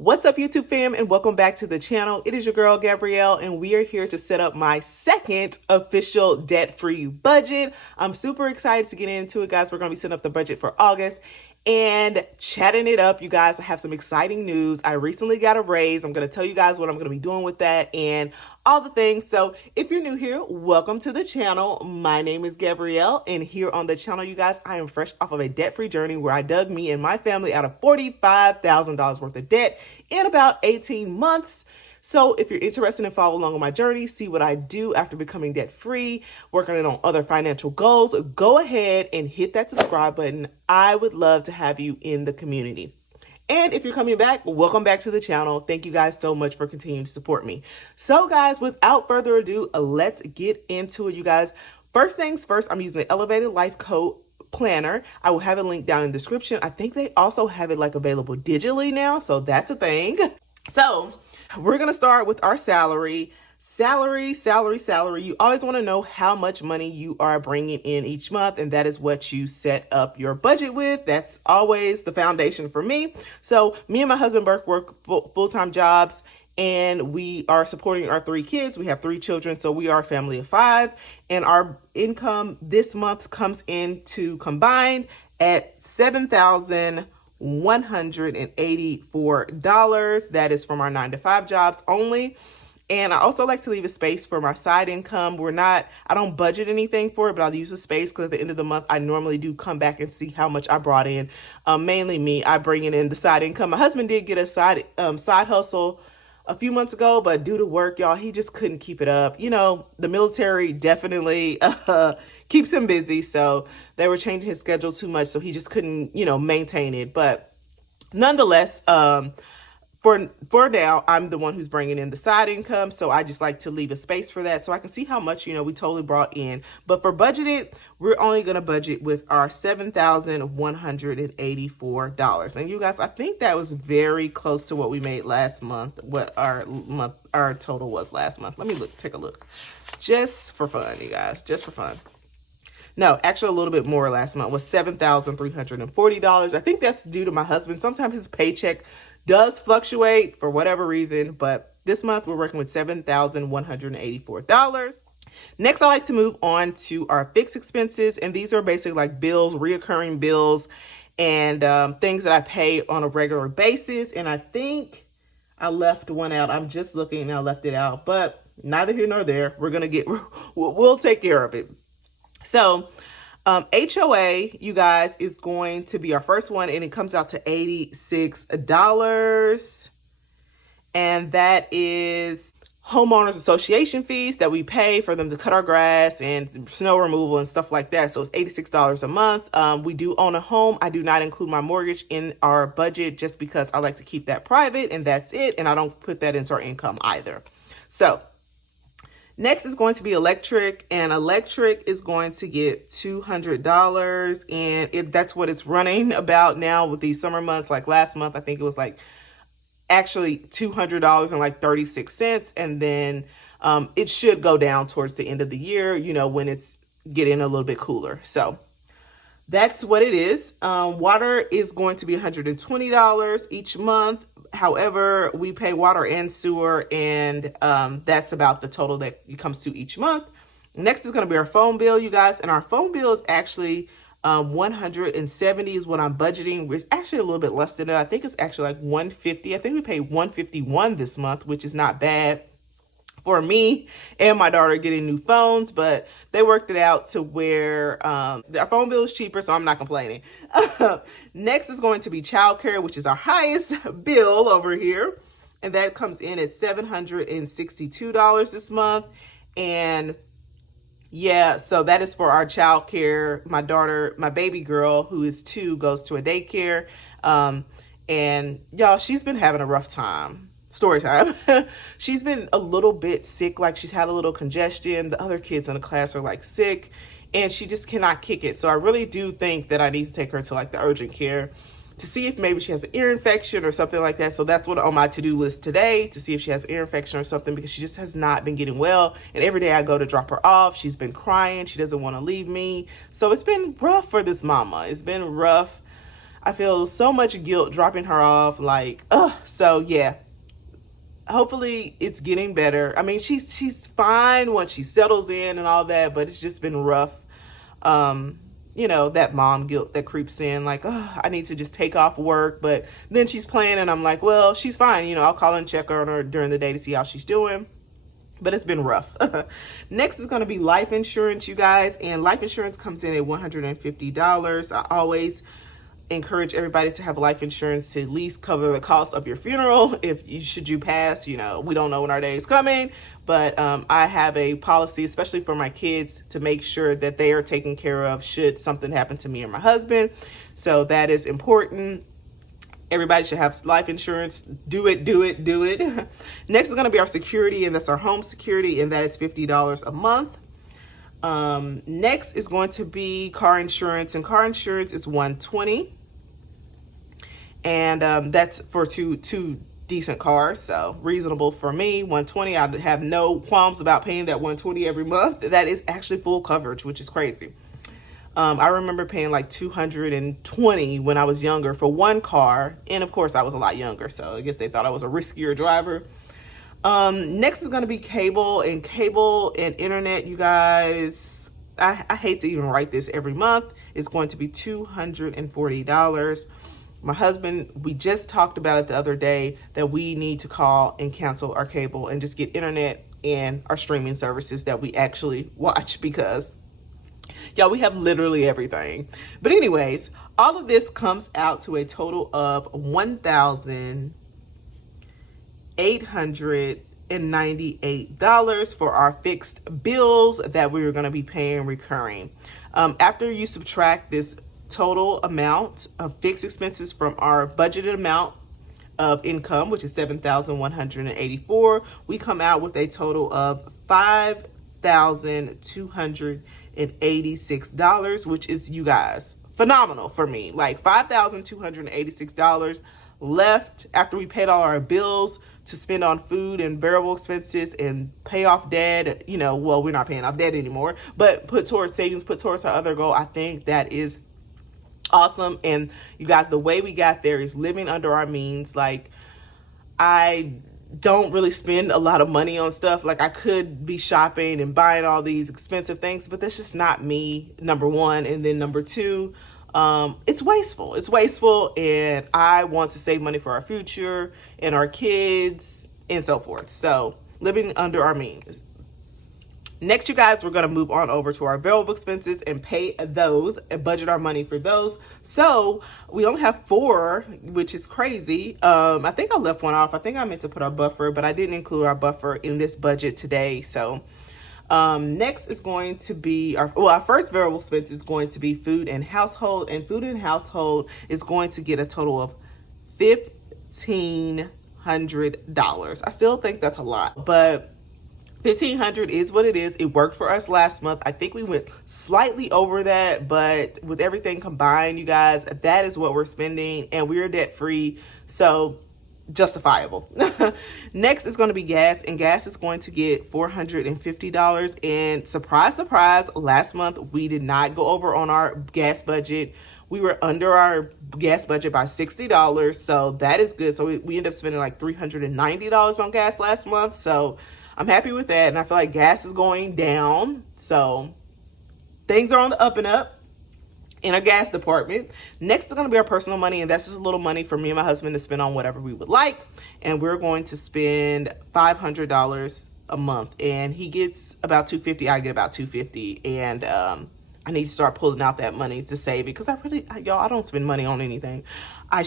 What's up, YouTube fam, and welcome back to the channel. It is your girl, Gabrielle, and we are here to set up my second official debt-free budget. I'm super excited to get into it, guys. We're going to be setting up the budget for August and chatting it up. You guys, I have some exciting news. I recently got a raise. I'm going to tell you guys what I'm going to be doing with that and all the things. So if you're new here, welcome to the channel. My name is Gabrielle, and here on the channel, you guys, I am fresh off of a debt-free journey where I dug me and my family out of $45,000 worth of debt in about 18 months. So if you're interested in following along on my journey, see what I do after becoming debt-free, working on other financial goals, go ahead and hit that subscribe button. I would love to have you in the community. And if you're coming back, welcome back to the channel. Thank you guys so much for continuing to support me. So guys, without further ado, let's get into it, you guys. First things first, I'm using the Elevated Life Code Planner. I will have a link down in the description. I think they also have it like available digitally now, so that's a thing. So we're going to start with our salary. Salary. You always want to know how much money you are bringing in each month, and that is what you set up your budget with. That's always the foundation for me. So me and my husband both work full-time jobs, and we are supporting our 3 kids. We have 3 children, so we are a family of 5, and our income this month comes into combined at $7,184. That is from our 9-to-5 jobs only. And I also like to leave a space for my side income. I don't budget anything for it, but I'll use a space because at the end of the month, I normally do come back and see how much I brought in. Mainly me, I bring in the side income. My husband did get a side hustle a few months ago, but due to work, y'all, he just couldn't keep it up. You know, the military definitely keeps him busy. So they were changing his schedule too much. So he just couldn't, maintain it. But nonetheless, for now, I'm the one who's bringing in the side income, so I just like to leave a space for that so I can see how much, we totally brought in. But for budgeted, we're only going to budget with our $7,184. And you guys, I think that was very close to what we made last month, what our total was last month. Let me take a look. Just for fun, you guys, just for fun. No, actually a little bit more last month was $7,340. I think that's due to my husband. Sometimes his paycheck does fluctuate for whatever reason, but this month we're working with $7,184. Next, I like to move on to our fixed expenses, and these are basically like bills, reoccurring bills, and things that I pay on a regular basis. And I think I left one out. I'm just looking and I left it out, but neither here nor there. We'll take care of it. So HOA, you guys, is going to be our first one, and it comes out to $86. And that is homeowners association fees that we pay for them to cut our grass and snow removal and stuff like that. So it's $86 a month. We do own a home. I do not include my mortgage in our budget just because I like to keep that private, and that's it. And I don't put that into our income either. So next is going to be electric, and electric is going to get $200, and that's what it's running about now with these summer months. Like last month, I think it was like actually $200.36, and then it should go down towards the end of the year, when it's getting a little bit cooler. So that's what it is. Water is going to be $120 each month. However, we pay water and sewer, and that's about the total that it comes to each month. Next is going to be our phone bill, you guys. And our phone bill is actually $170 is what I'm budgeting. It's actually a little bit less than that. I think it's actually like $150. I think we paid $151 this month, which is not bad for me and my daughter getting new phones, but they worked it out to where our phone bill is cheaper, so I'm not complaining. Next is going to be childcare, which is our highest bill over here, and that comes in at $762 this month. And yeah, so that is for our childcare. My daughter, my baby girl, who is 2, goes to a daycare, and y'all, she's been having a rough time. Story time. She's been a little bit sick, like she's had a little congestion. The other kids in the class are like sick, and she just cannot kick it. So I really do think that I need to take her to like the urgent care to see if maybe she has an ear infection or something like that. So that's what on my to-do list today, to see if she has an ear infection or something, because she just has not been getting well. And every day I go to drop her off, she's been crying. She doesn't want to leave me. So it's been rough for this mama. It's been rough. I feel so much guilt dropping her off. Like, ugh. So yeah, hopefully it's getting better. I mean, she's fine once she settles in and all that, but it's just been rough. You know, that mom guilt that creeps in, like, oh, I need to just take off work. But then she's playing and I'm like, well, she's fine. You know, I'll call and check on her during the day to see how she's doing. But it's been rough. Next is going to be life insurance, you guys. And life insurance comes in at $150. I always encourage everybody to have life insurance to at least cover the cost of your funeral. If you, should you pass, you know, we don't know when our day is coming, but I have a policy, especially for my kids, to make sure that they are taken care of should something happen to me or my husband. So that is important. Everybody should have life insurance. Do it, do it, do it. Next is going to be our security, and that's our home security, and that is $50 a month. Next is going to be car insurance, and car insurance is $120. And that's for two decent cars, so reasonable for me. $120, I have no qualms about paying that $120 every month. That is actually full coverage, which is crazy. I remember paying like $220 when I was younger for one car, and of course I was a lot younger, so I guess they thought I was a riskier driver. Next is going to be cable and internet, you guys. I hate to even write this every month. It's going to be $240. My husband, we just talked about it the other day that we need to call and cancel our cable and just get internet and our streaming services that we actually watch, because y'all, we have literally everything. But anyways, all of this comes out to a total of $1,898 for our fixed bills that we're going to be paying recurring. After you subtract this total amount of fixed expenses from our budgeted amount of income, which is $7,184, we come out with a total of $5,286, which is, you guys, phenomenal for me. Like $5,286 left after we paid all our bills to spend on food and variable expenses and pay off debt. You know, well, we're not paying off debt anymore, but put towards savings, put towards our other goal. I think that is awesome. And you guys, the way we got there is living under our means. Like, I don't really spend a lot of money on stuff. Like, I could be shopping and buying all these expensive things, but that's just not me, number one. And then number two, it's wasteful. It's wasteful. And I want to save money for our future and our kids and so forth. So living under our means. Next, you guys, we're going to move on over to our variable expenses and pay those and budget our money for those. So we only have 4, which is crazy. I think I left one off. I think I meant to put our buffer, but I didn't include our buffer in this budget today. So next is going to be our first variable expense is going to be food and household, and food and household is going to get a total of $1,500. I still think that's a lot, but $1,500 is what it is. It worked for us last month. I think we went slightly over that, but with everything combined, you guys, that is what we're spending, and we're debt free, so justifiable. Next is going to be gas, and gas is going to get $450. And surprise, surprise, last month we did not go over on our gas budget. We were under our gas budget by $60, so that is good. So we ended up spending like $390 on gas last month, so I'm happy with that, and I feel like gas is going down, so things are on the up and up in our gas department. Next is going to be our personal money, and that's just a little money for me and my husband to spend on whatever we would like, and we're going to spend $500 a month, and he gets about $250, I get about $250, and I need to start pulling out that money to save it, because y'all, I don't spend money on anything. I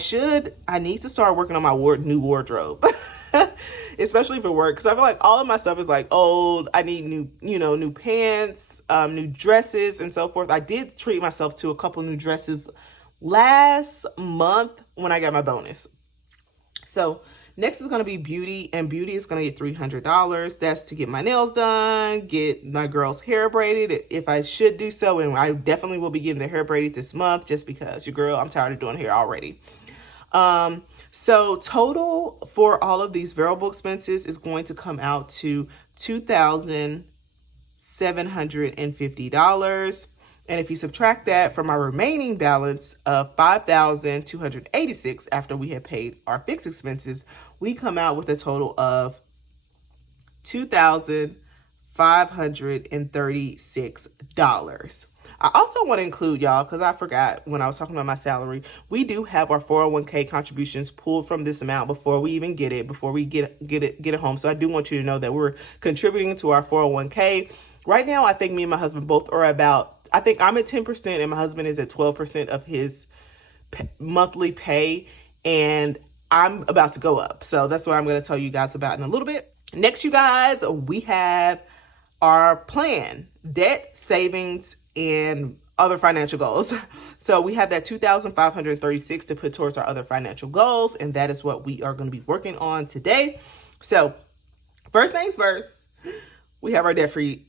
need to start working on my new wardrobe. Especially for work, because I feel like all of my stuff is like old. I need new pants, new dresses, and so forth. I did treat myself to a couple new dresses last month when I got my bonus. So next is going to be beauty, and beauty is going to get $300. That's to get my nails done, get my girl's hair braided if I should do so, and I definitely will be getting the hair braided this month, just because your girl, I'm tired of doing hair already. So total for all of these variable expenses is going to come out to $2,750. And if you subtract that from our remaining balance of $5,286 after we had paid our fixed expenses, we come out with a total of $2,536. I also want to include y'all, because I forgot when I was talking about my salary, we do have our 401k contributions pulled from this amount before we even get it, before we get it home. So I do want you to know that we're contributing to our 401k. Right now, I think me and my husband both are about, I think I'm at 10% and my husband is at 12% of his monthly pay, and I'm about to go up. So that's what I'm going to tell you guys about in a little bit. Next, you guys, we have our plan, debt, savings, and other financial goals. So we have that $2,536 to put towards our other financial goals, and that is what we are going to be working on today. So first things first, we have our debt-free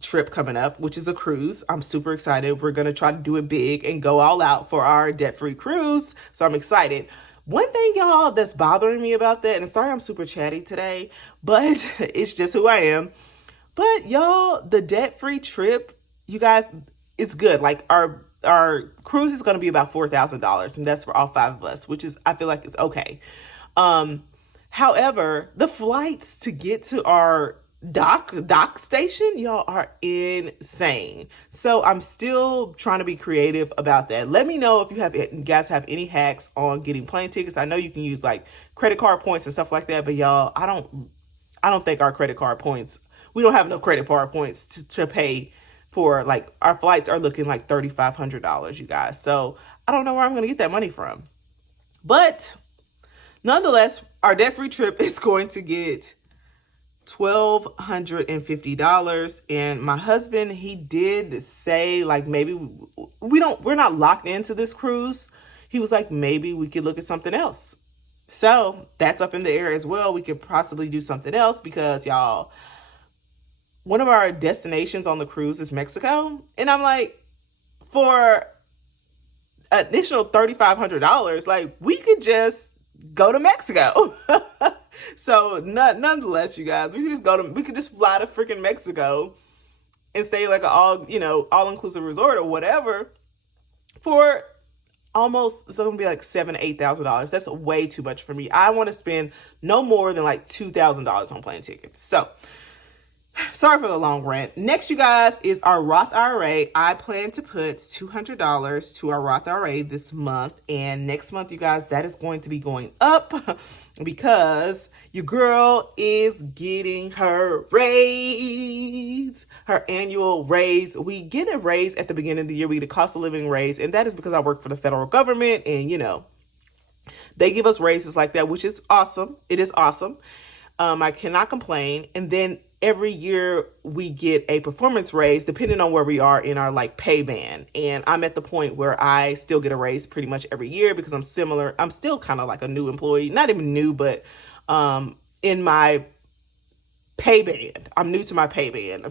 trip coming up, which is a cruise. I'm super excited. We're going to try to do it big and go all out for our debt-free cruise. So I'm excited. One thing, y'all, that's bothering me about that, and sorry I'm super chatty today, but it's just who I am. But y'all, the debt-free trip, you guys, it's good. Like our cruise is going to be about $4,000, and that's for all 5 of us, which is, I feel like it's okay. However, the flights to get to our dock station, y'all, are insane. So I'm still trying to be creative about that. Let me know if you guys have any hacks on getting plane tickets. I know you can use like credit card points and stuff like that, but y'all, I don't think our credit card points, we don't have enough credit card points to pay for, like, our flights are looking like $3,500, you guys. So I don't know where I'm going to get that money from. But nonetheless, our debt-free trip is going to get $1,250. And my husband, he did say, like, maybe we're not locked into this cruise. He was like, maybe we could look at something else. So that's up in the air as well. We could possibly do something else because, y'all, one of our destinations on the cruise is Mexico. And I'm like, for an additional $3,500, like, we could just go to Mexico. So nonetheless, you guys, we could just fly to freaking Mexico and stay like an all-inclusive resort or whatever for almost, it's going to be like $7,000 to $8,000. That's way too much for me. I want to spend no more than like $2,000 on plane tickets. So sorry for the long rant. Next, you guys, is our Roth IRA. I plan to put $200 to our Roth IRA this month. And next month, you guys, that is going to be going up because your girl is getting her raise, her annual raise. We get a raise at the beginning of the year. We get a cost of living raise. And that is because I work for the federal government. And, they give us raises like that, which is awesome. It is awesome. I cannot complain. And then every year we get a performance raise depending on where we are in our like pay band. And I'm at the point where I still get a raise pretty much every year because I'm still kind of like a new employee, not even new, but in my pay band. I'm new to my pay band.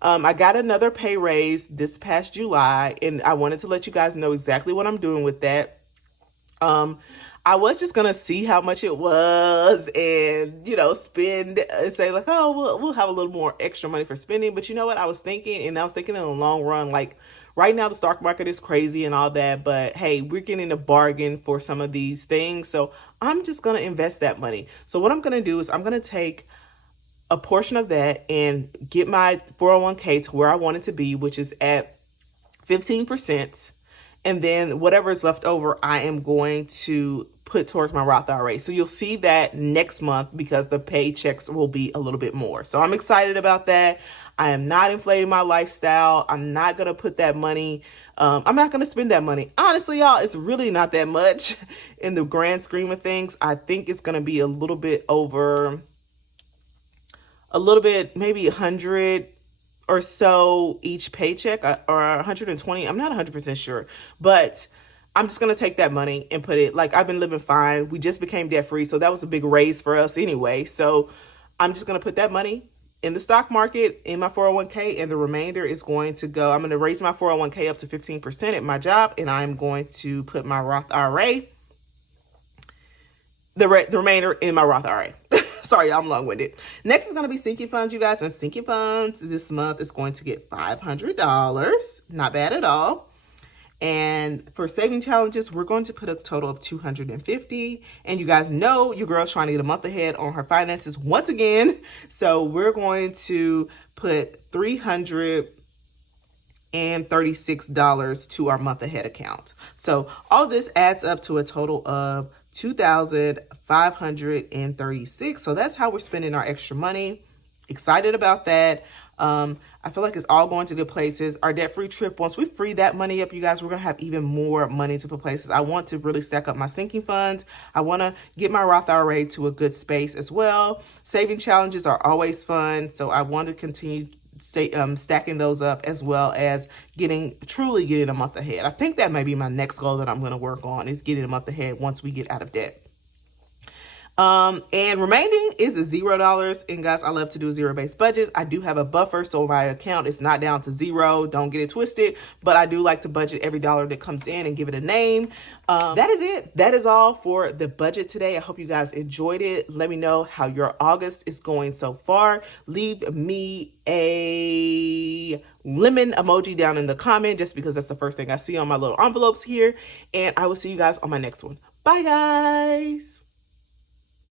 I got another pay raise this past July, and I wanted to let you guys know exactly what I'm doing with that. I was just going to see how much it was and, spend and say like, oh, we'll have a little more extra money for spending. But you know what? I was thinking in the long run, like right now the stock market is crazy and all that. But hey, we're getting a bargain for some of these things. So I'm just going to invest that money. So what I'm going to do is I'm going to take a portion of that and get my 401k to where I want it to be, which is at 15%. And then whatever is left over, I am going to put towards my Roth IRA. So you'll see that next month because the paychecks will be a little bit more. So I'm excited about that. I am not inflating my lifestyle. I'm not going to put that money. I'm not going to spend that money. Honestly, y'all, it's really not that much in the grand scheme of things. I think it's going to be a little bit maybe 100 or so each paycheck, or 120. I'm not 100% sure, but I'm just going to take that money and put it, like, I've been living fine. We just became debt free. So that was a big raise for us anyway. So I'm just going to put that money in the stock market, in my 401k, and the remainder is going to go. I'm going to raise my 401k up to 15% at my job, and I'm going to put my Roth IRA, the remainder in my Roth IRA. Sorry, I'm long-winded. Next is going to be sinking funds, you guys. And sinking funds this month is going to get $500. Not bad at all. And for saving challenges, we're going to put a total of $250. And you guys know your girl's trying to get a month ahead on her finances once again. So we're going to put $336 to our month ahead account. So all of this adds up to a total of $2,536. So that's how we're spending our extra money. Excited about that. I feel like it's all going to good places. Our debt-free trip, once we free that money up, you guys, we're going to have even more money to put places. I want to really stack up my sinking funds. I want to get my Roth IRA to a good space as well. Saving challenges are always fun. So I want to continue stacking those up, as well as truly getting a month ahead. I think that may be my next goal that I'm going to work on, is getting a month ahead once we get out of debt. And remaining is $0. And guys, I love to do zero-based budgets. I do have a buffer, so my account is not down to zero. Don't get it twisted, but I do like to budget every dollar that comes in and give it a name. That is it. That is all for the budget today. I hope you guys enjoyed it. Let me know how your August is going so far. Leave me a lemon emoji down in the comment, just because that's the first thing I see on my little envelopes here. And I will see you guys on my next one. Bye, guys.